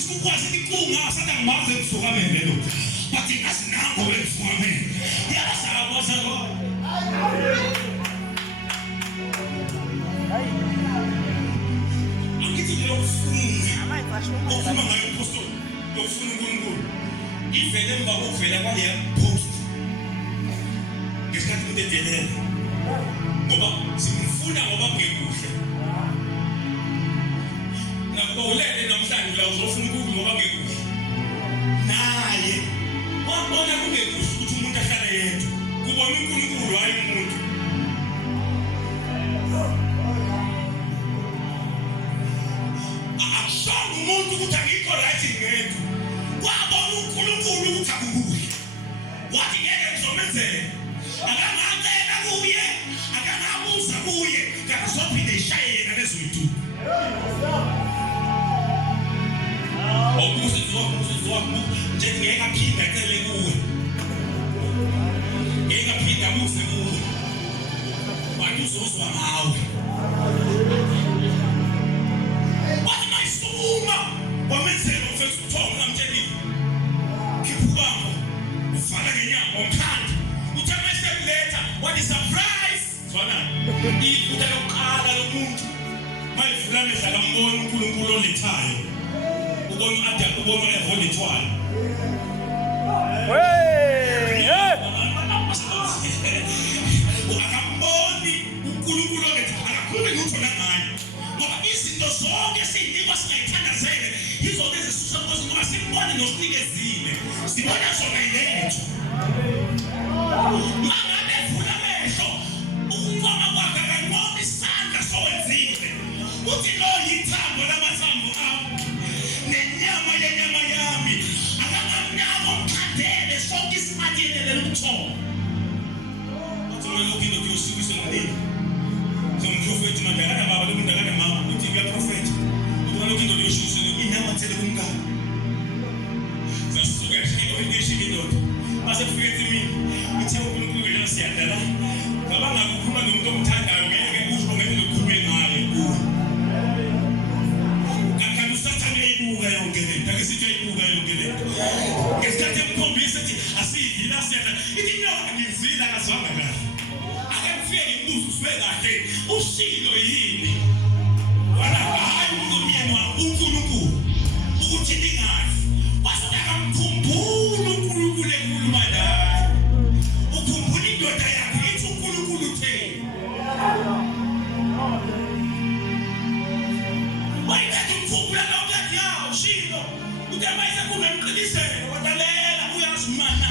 sikukwazi ikunga sadangimaze ebusukamene lo bathi asinakho ebusukamene yasakwaza lo akithi lo ufuna ofuna ngayo apostol lo ufuna uNkulunkulu ivele emva kokuvela kwaleya post ngesikhathi kudedelela ngoba simfuna ngoba kungekuhle ulele namhlanje la uzofuna ukuthi ngoba ngekuhle naye wabona kungekuhle ukuthi umuntu ahlale yedwa kubona uNkulunkulu hayi umuntu akashonga umuntu ukuthi angikho right ngedwa wabona uNkulunkulu ukuthi akukuhle wathi ngeke ngizomenzela akangacela kuye akangabuza kuye kanti sophinde ishaye yena lezoyithu Okusizoku nje ngeke aphinda cele kuwe ngeke aphinda muze kuwe wathi uzozwa ngawe wathi mayisuma wamenzela ufethu uthonga namtsheli khiphuka ufala ngenyama omkhandi uthama isebuletha what is surprise zwana ifuta lokuqala lomuntu mayivula amehla kambona uNkulunkulu olethayo ubona Adam ubona evolithwayo akamboni uNkulunkulu olethayo akakhulumi ngutho nangayo ngoba izinto zonke sinikwa singayithandazele izona ezisusa kuzo ngoba simbone nosinikezile sibona zona ilethu mangabe vula amehlo ukuncoma kwakhe akanqobi isandla sowenzile uthi lo yithambo lamathambo ami nenyama yenyama yami akangamnyama umkhandele sonke isimathile leluthobo uthi lokho into kuyosikise ngaleli somprofeti mandakana baba lo mandakana mama uthi ya prophet uthi lokho into kuyosikise inamathele kumkani zasuka esiko indishini indoda base kufika kimi uthi uNkulunkulu yena siyadala ngabanga ukukhuluma nomuntu omthandayo ngeke usho ngeke lokukhuluma ngaye kuwe ibuka yonke lento akesithi ibuka yonke lento ngesikhathi emkhombisa ethi asiyidila siyana ithi no ngizila kazwanga kahle akafike imbuzo uswe kahle ushilo yini wala hayi umyeni wakho uNkulunkulu ukuthi lingazi wasitaka mkhumbula uNkulunkulu ekhuluma naye ukhumbula indoda yakhe ithi uNkulunkulu utheni wayithatha ukhumbula shilo uyamayisa kunemqiliselo wadalela uyazimana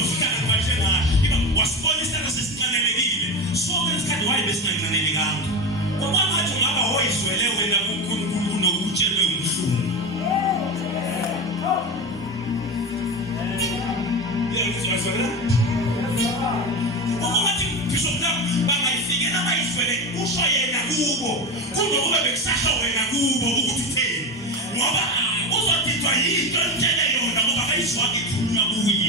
ufika kwashena iba wasibonisa sesicanelekile sonke isikhathi wayebesincanelekanga ngoba ngathi ngaba hoyiswele wena kuNkulunkulu nokutshelwe umhlumo yangizwazela ngoba ngathi bishop bangayifikela bayiswele usho yena kubo kunokuba bekusasho wena kubo ukuthi utheni ngoba uzodithwa yinto entshele yona ngoba kayizwa ikhulunywa kuye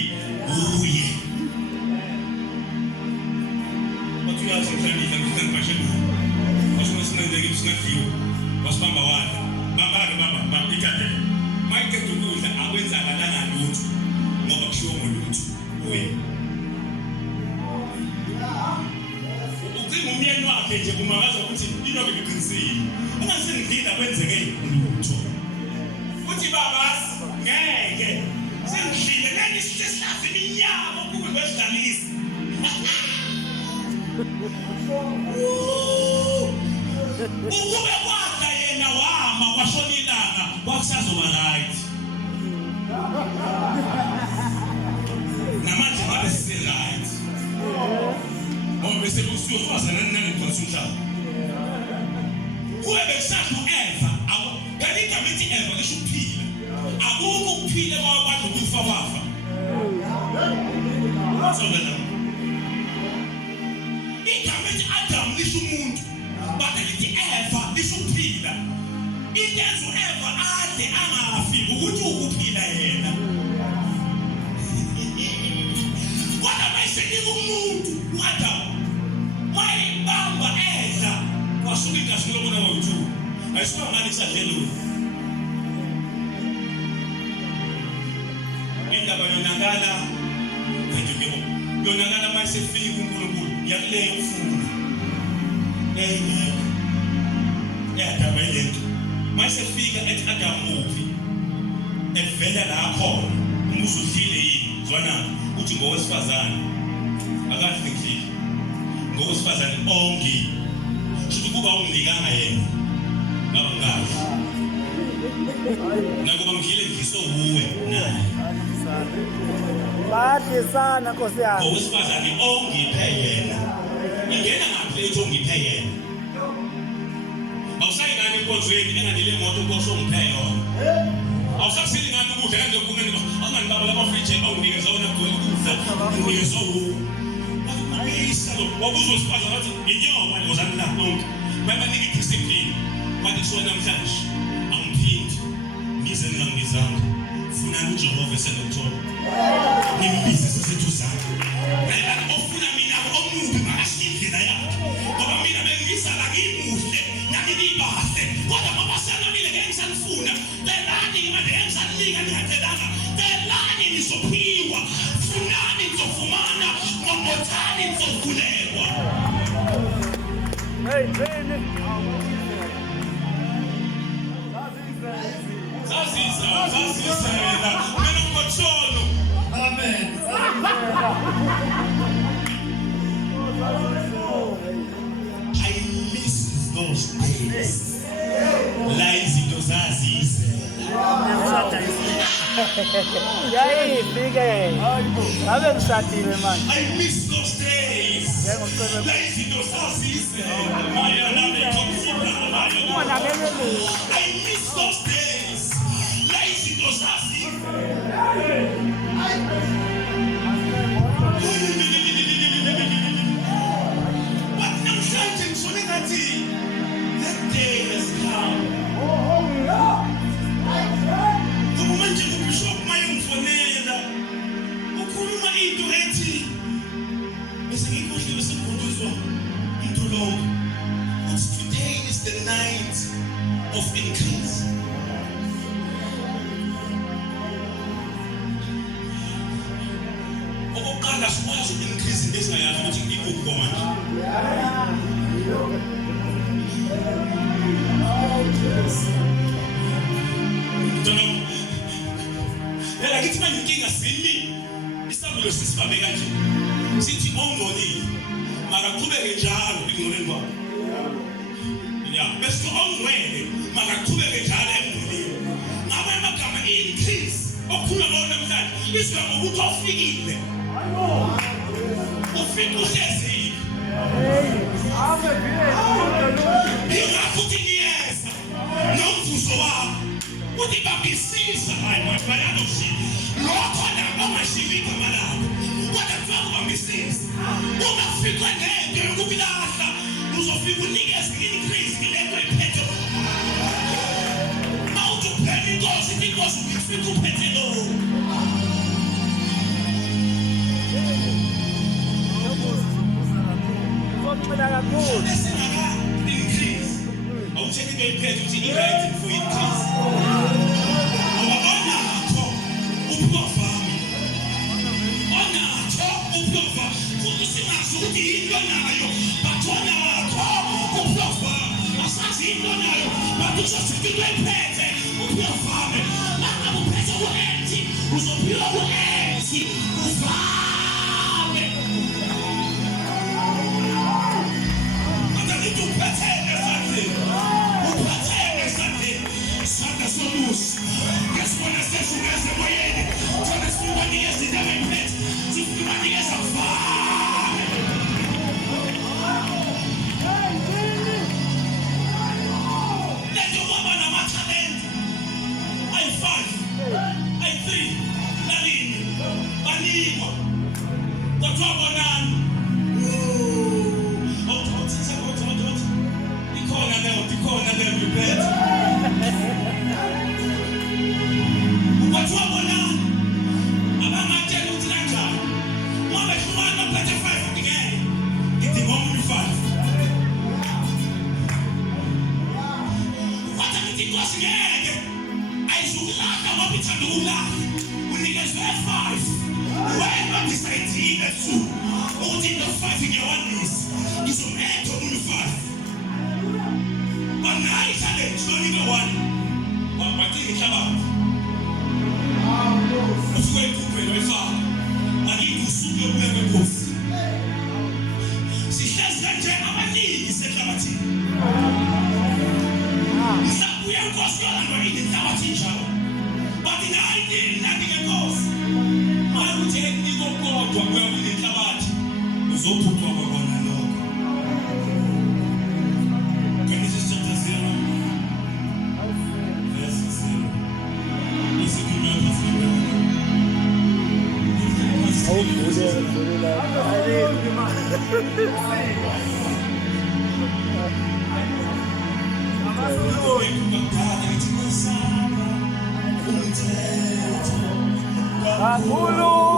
bathi uyazihlangisa ngizanibashela washo sinandeke singadliwa wasibamba wala bamba ikade mayike ukudla akwenzakalanga lutho ngoba kushiwo ngolutho kuye ucinga umyeni wakhe nje kumakaza ukuthi inobe ngiqinisile ungasengidla kwenzeke lutho uthi babasi ngeke sengidlile nani sisihlazi iminyama kube besidlalisa ukube kwadla yena wama kwashona ilanga kwakusazoba right namanje babe si right ngoba bese kusiyofaza nani konsulta kube bekusapho Eva kanti igama ethi Eva lisho ukuphila akukho ukuphila kwakwazi ukufa wafa sawubona igama ethi Adam lisho umuntu bathi lithi Eva lisho ukuphila intenzo Eva ade angafi ukuthi ukuphila yena kodwa mayisenika umuntu uAdam mayibamba edla kwasuka igazi lokuna kwethu ayisibangani isadlelo Yona mayisefika uNkulunkulu ngiyakuleya ufuna. Yadaba lento. Mayisefika ethi Adamu uphi? Evela la khona. Umusu udlile yini? Zwana uthi ngowesifazane. Akadli ngidlile. Ngowesifazane ongi. Shuthi kuba ungikanga yena. Ngaba ngazi. Nakuba ngidlile ngiso uwe naye. Bathi sana Nkosi yami. Ngowesifazane ongiphe yena. Ingena ngaphakathi ongiphe yena. Awusayingane enkonzweni enganile moto Nkosi ongiphe yona. Awusasili ngani ukudla kanti ukungani angani baba laba free check awunikeza wona kuwe ukudla. Unikeza uwe. Wabuzosifazana wathi nginyoma ngozani la bonke. Bayabanika discipline. Bathi kusona namhlanje angiphindi ngize ngingangizanga. Funani uJehova esenokuthola. Ngimbize sesethu zakho. Nayilana ofuna mina omubi makasindlela yakhe. Ngoba mina bengizala ngimuhle nakibahle. Kodwa ngoba sanamile ngengisanifuna. Delani imali engisanika ngiyacelana. Delani nizophiwa. Funani nizofumana. Ngomothani nizovulelwa. Hey. Zazisa yena. Mina ngotsholo. Amen. I miss those days. Lies into zazisa. Yayifike. Ngabe ngishadile manje. I miss those days. Lies into zazisa. Maya nami komfuna. I miss those days. Lies into zazisa. But namhlanje ngishone ngathi that day has come. Ngoba manje uBishop mayongifonela ukhuluma into ethi bese ngikhohliwe sekugondozwa into lonke. Uthi today is the night of increase. Okokuqala sikwazi increase into esingayazi ukuthi ngikuphi kwamanje. Phela kithi manje inkinga simi isabulo sisibambe kanje. Sithi ongcolile mara qhubeke njalo ingcoleni kwakho. Bese ongwele mara qhubeke njalo engcolile. Ngabe amagama increase okhula bona namhlanje iswa ngokuthi ofikile. Ufike uhlezi. Ingakuthi ngiyeza nomvuzo wakho. Uthi babisiza hayi mafana noshi. Lokho la ongashiyi igama lakho. Kodwa kufanele babisiza. Ungafika ngento yokubilahla uzofika unikeze increase ngilento iphethe. Awuthi uphela inkosi ufika uphethe lo. Increase. Awutheke into iphethe uthi i-right for increase. unikezwe 5 wena decide to ukuthi no 5 ngewanisi ngizometha umuntu 5 banayi challenge nonike 1 wabathi ngihlabathi ufike kuphe wefaka akikusuke ubeke Nkosi sihlezi kanje abaningi sehlabathini ngisabuya Nkosi yolanda yini ehlabathini njalo bathi nayi nathi ngeNkosi maluthi nikokodwa kuya kule nhlabathi uzophuthwa kwabona lokho Genesis chapter 0 verse 0 Kakhulu